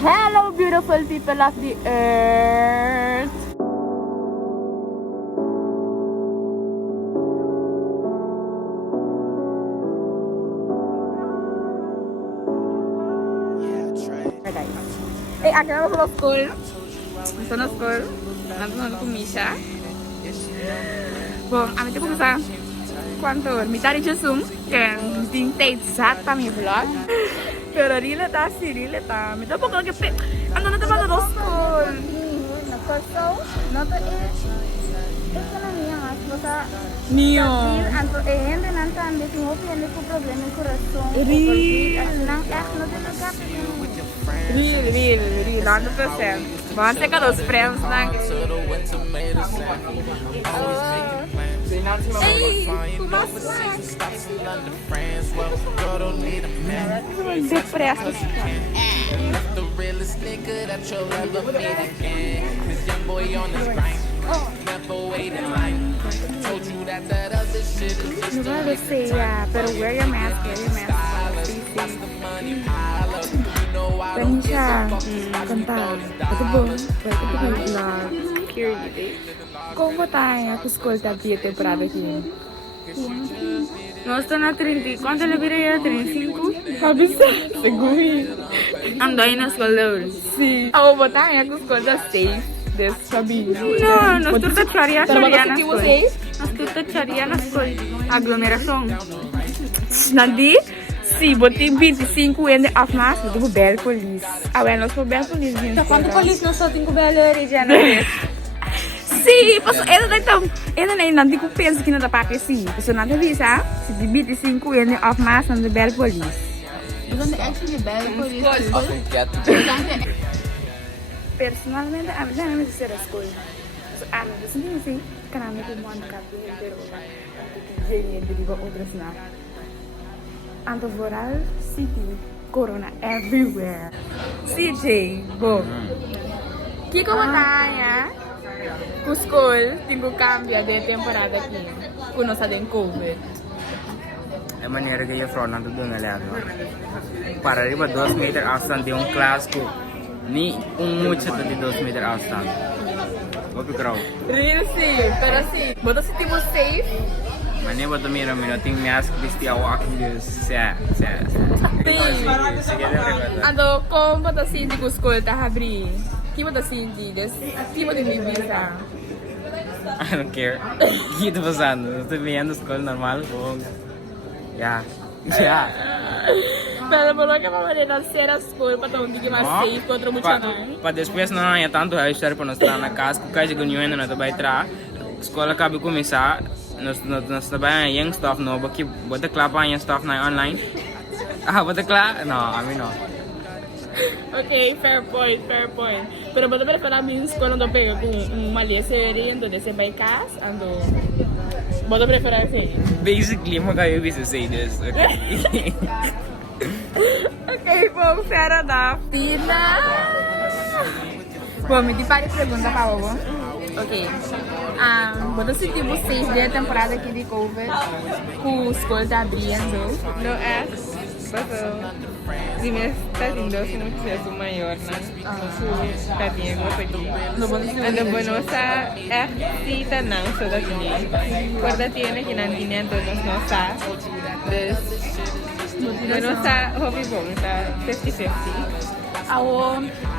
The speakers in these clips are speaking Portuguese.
Hello, beautiful people of the earth. Akhirnya masuk ke school. Masuk ke school. Nanti aku Misha. Bom, a mim começar quanto metade de zoom, que tem exato para minha vlog. Pero rile tá assim, rile tá. Me dá pouco que ando na tomada do school. Na pessoa, não é economia, mas você Nio. anto ainda não tá andando com o problema no coração. Não é não tem lugar. Real, 100%. Vamos ter que dos friends na. Ei, depressa. The realest nigga that you'll ever meet again. This young boy on his grind. Never wait in line. Told you that other shit is just No vai você, pero wear your mask, that's the money pile up. You know I don't Tanisha, cantar. Ito bom, pwede ko kayo vlog. Period. Como tayo ako school tabi a temporada aqui? Nós estamos na 30. Quanto ele virei? 35? Sabe seguro. Ando aí na escola. Sim. Eu vou botar aí com escola da 6. Sabia? Não, nós estamos a charia na escola. Nós estamos a charia na escola. Aglomeração. Nandi? Sim, botei 25 e of março do bel police. Ah, well, nós fomos bel police. Então quando o polícia não só tem que ver a Regina. Sim, posso ainda nem não digo penso que não dá para que sim. Posso nada visa, se de 25 e of março do bel police. Onde é que bel polícia? Personalmente, a minha não me ser as coisas. Ah, não sei assim, canal me como ando cabelo inteiro, que gente de outras não. Antovoral City, Corona everywhere. CJ, bom. Que como tá, ya? Com school, tenho cambia de temporada aqui. Com nossa den COVID. É maneira que eu falo na tudo na leva. Para arriba 2 metros afstand de clássico, nem muito de 2 metros afstand. Vou procurar. Real sim, pero assim, bota se tipo safe. Mas nem vou dormir no minuto, tenho minhas que ao aqui se Ando, como bota assim de school tá abrir? Que bota assim de tipo de visa? I don't care. O que está passando? Estou vendo a escola normal. Yeah. Pero por lo que vamos a ver a ser a escola para ter dia mais safe contra muito não. Para depois não é tanto a história para nós estar na casa, porque a gente ganhou ainda não vai entrar. A escola acaba de começar. Nós trabalhamos em young staff não, porque bota claro para young staff na online. Ah, bota claro? Não, a mim não. Ok, fair point. Pero bota para falar minha escola não pega com uma linha séria, então você vai casa, ando. Bota para falar assim. Basically, I'm going to say this, okay? Ok, bom, fair enough. Tina! Bom, me dipare pergunta para o ok. Bota se tipo 6 de temporada aqui de COVID, com a escola tá abrindo. Não é? Se me está tendo um sucesso maior, né? Nosso tadinha gosta aqui. Ando bonosa é cita não só daqui. Guarda tiene que não tinha todos nossa. Bonosa hobby bom, tá 50-50.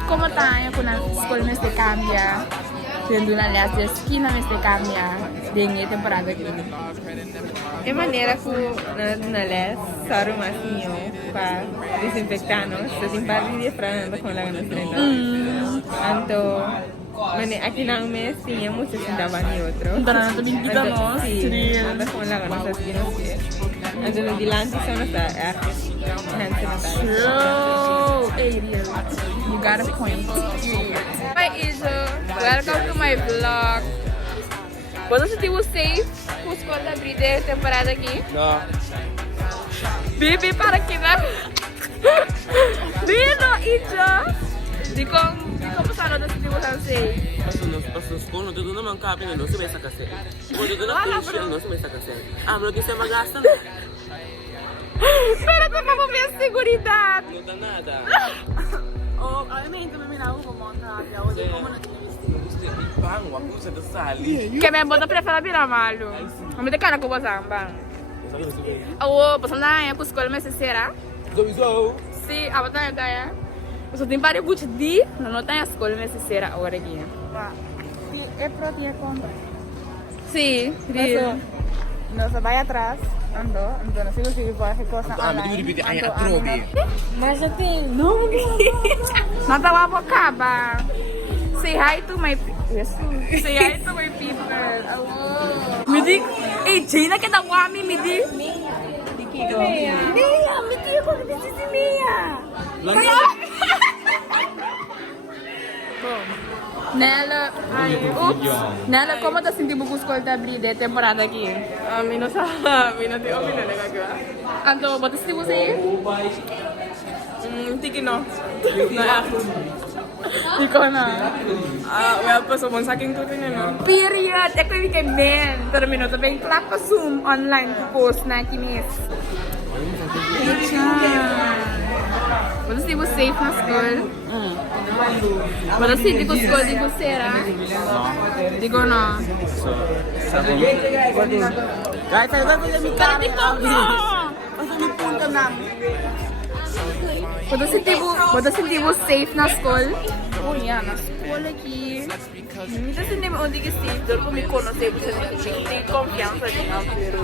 Como tá com a escola neste cambia? Tendo na aliás de esquina neste cambia de temporada aqui. É maneira que na les saro masinho para desinfectar nós, assim para ir para andar com ela na frente. Então, aqui na mês tinha muito assim da banho outro. Então não também kita nós. Anda com ela na assim não sei. Então de lá só não está hand sanitizer. True. Hey, real. You got a point. Hi Isa, welcome to my vlog. Você tipo safe? Com escola abrir de temporada aqui? Não. Bibi para aqui na. Dino, Ija. Di como sa nota tipo safe? Passo secondo tudo não cabe não se vai sacar sério. Quando tu não tem não se vai sacar sério. Ah, mas que se magasta. Pero tu não vou ver seguridade. Não dá nada. Oh, I mean pinto me na rua montar a hoje como não tinha visto. Bang, waktu saya kesali. Que me bota para falar bira malo. Vamos ter cara com você bang. Oh, pasal na ya ku sekolah masih será. Zo. Si, apa tanya tanya? Você tem para buat di, não tem a escola masih será agora aqui. É pro dia conta. Si, di. Nossa, vai atrás. Andou, não sei se vai recosta Ah, mas tu repete ayat atrobe. Mas já tem. Não, Não tá lá pra acabar. Say hi to my Say hi to my people. Me di, Gina que dá wami me di. Mia, me diga como disse si Mia. Nela, Nela, como tá sentindo o escola da abrir de temporada aqui? Mi não sabe, mi não tem opinião legal aqui. Então, bota se você. Tiki não. Não é. Ikaw na. Well, pa sa saking tuloy na no. Period. Eko yung kay Ben. Termino. Sabi, clap pa Zoom online ko post na kinis. Bota se você safe na school. Bota se di ko school, di ko sera. Di ko na. So, sabi Guys, saya tak boleh minta. Di ko na. Bota se di mo safe na school. Oh, yan. Na school aqui. Minta se nem onde que safe. Dor ko me conhecer, você tem confiança de não, pero...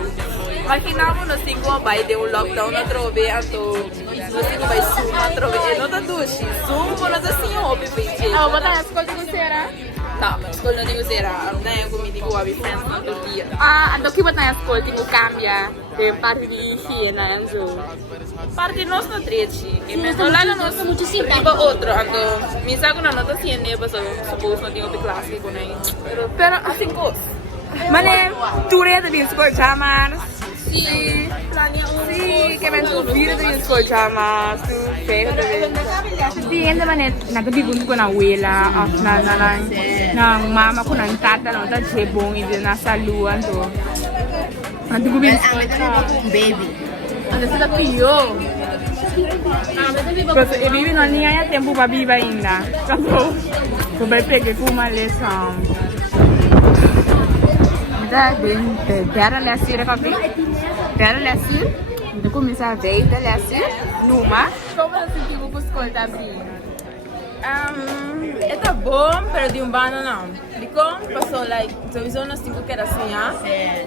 Imagina mo no singo vai de um lockdown na trove, ato no singo vai Zoom na trove, não tá dushi. Zoom mo na assim, ó, bebê. Ah, bota na escola de será? Tá, mas escola de será. Não é como digo, abi friends na dia. Ah, ando que bota na escola, tenho cambia. Tem parte de higiene, anjo. Parte nós no treche. E mesmo lá nós muito simples. Tipo outro, ando. Me saco na nota ciene, mas suppose não tenho de classe com aí. Pero assim coisa. Mané, tu reda de escola chamar. Sí, que me subir de escuchar más, tu feo de bien de manera na gabi ko na abuela of na mama ko na tata no ta chebong ide na saluan to na dugo bin baby ando sila piyo pero e vive no niya ya tempo pa viva ainda so vai pegar com uma lição da dera lesir papi dera lesir de começar a ver da lesir numa como você tipo com escola tá abrindo Tá bom, pero de bando não. De como passou, like, televisão nós tínhamos que era assim,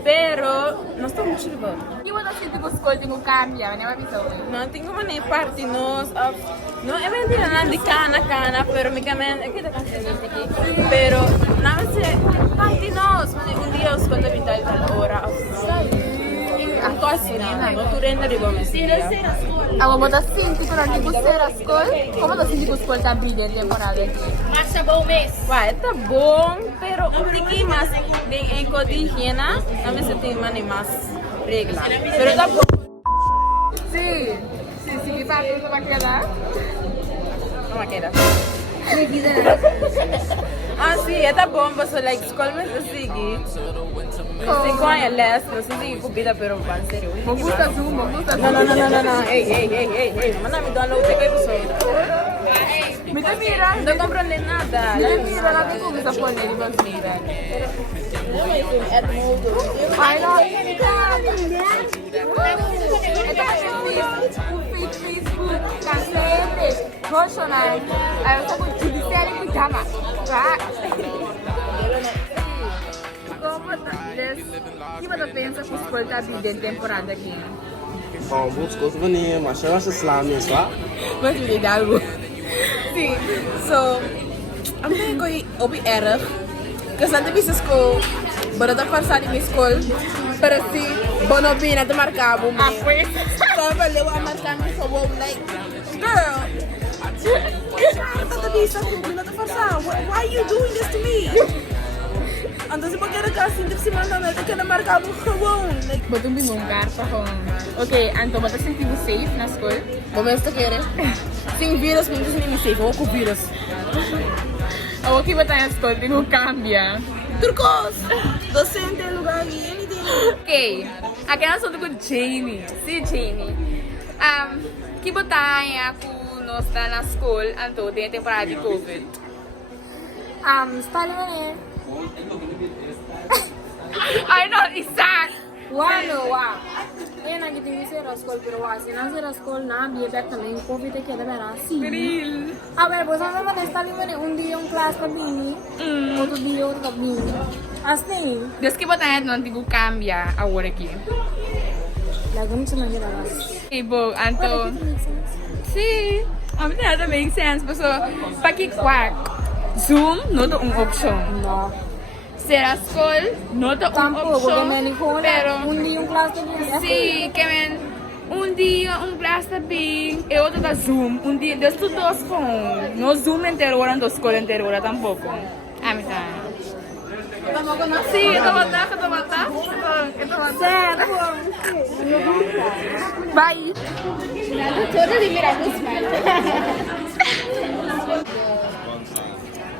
pero nós estamos muito bom. e você tipo com escola tem um cambia né avisou Não tem como nem parte nós, não é mentira não de cana, pero me camen, aqui tá cansando aqui, pero não sei parte nós, um dia os conta vital tal hora, Anto assim, não tu renda de bom assim. Ela bota cinco para tipo ser a escola como você tipo escola tá abrindo temporada Marcha bom mês. Vai, tá bom, pero um pouquinho mais em cor de higiene, também se tem mais regras. Pero tá bom. sim que vai para quedar Como é que era? Sim, tá bom, mas like, escola mas assim, assim com a les, não sei se comida, pero vai sério. me gusta zoom Não, ei, manda me download que eu sou. me tá mirando Não compreendo nada. me mira lá que começa a pôr nele mas mira ai não Facebook, cacete, roxonai, aí eu tô com tudo sério com jama, tá? Como tá? O que você pensa que o escola tá abrindo temporada aqui? Bom, busco venir, mas eu acho Islâmia, só. Mas me dá algo. Sim, so, ang tingin ko obi error. Kasi nanti bisa ko, baru tak pasal di school, pero si bono bina tu markabo mo. So, baliwa markabo so wow like, girl, tata bisa ko, bina tu pasal. Why are you doing this to me? Ando si pagkaragas, hindi si mana na ka na markabo ko wow. Like, Batong bimungkar pa kung... Okay, Anto, bata sentido safe na school? momento que era. Sem vírus, não tem nem safe, ou com vírus. O que bata na school? Tem cambia. Turcos! Docente, lugar, anything. Ok, aqui nós estamos com Jamie. Sim, Jamie. Que bata com nós está na escola, então tem temporada de Covid. Está ali, mané. I know, exact. Wow. Eu não tenho que ser a escola, mas se não ser a escola, não havia também Covid que era ver assim. Real. A ver, você não vai estar ali, mané. Dia classe para mim, outro dia para mim. Assim. Desde que botar não digo cambia agora aqui. Lagam sa mga lawas. Tipo, então, sim, a mim nada make sense, pessoal. Para que quack? Zoom não é uma opção. No. Ser a escola não é uma Tampoco, opção. porque Pero dia classe para mim. sim, que men dia classe tá bem, e outro da Zoom. Dia, das tudo dos phones. No Zoom inteiro, ou na escola inteira, ou tampouco. A mim tá. Sim, eu tô matando. Bye.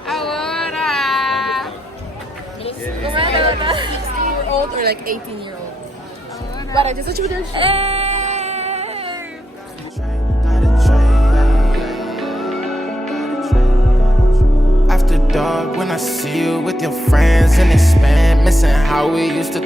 Agora. Como é que ela tá? 16-year-old or like 18-year-old? Para, just what you After dark, when I see you with your friends and they spend, missing how we used to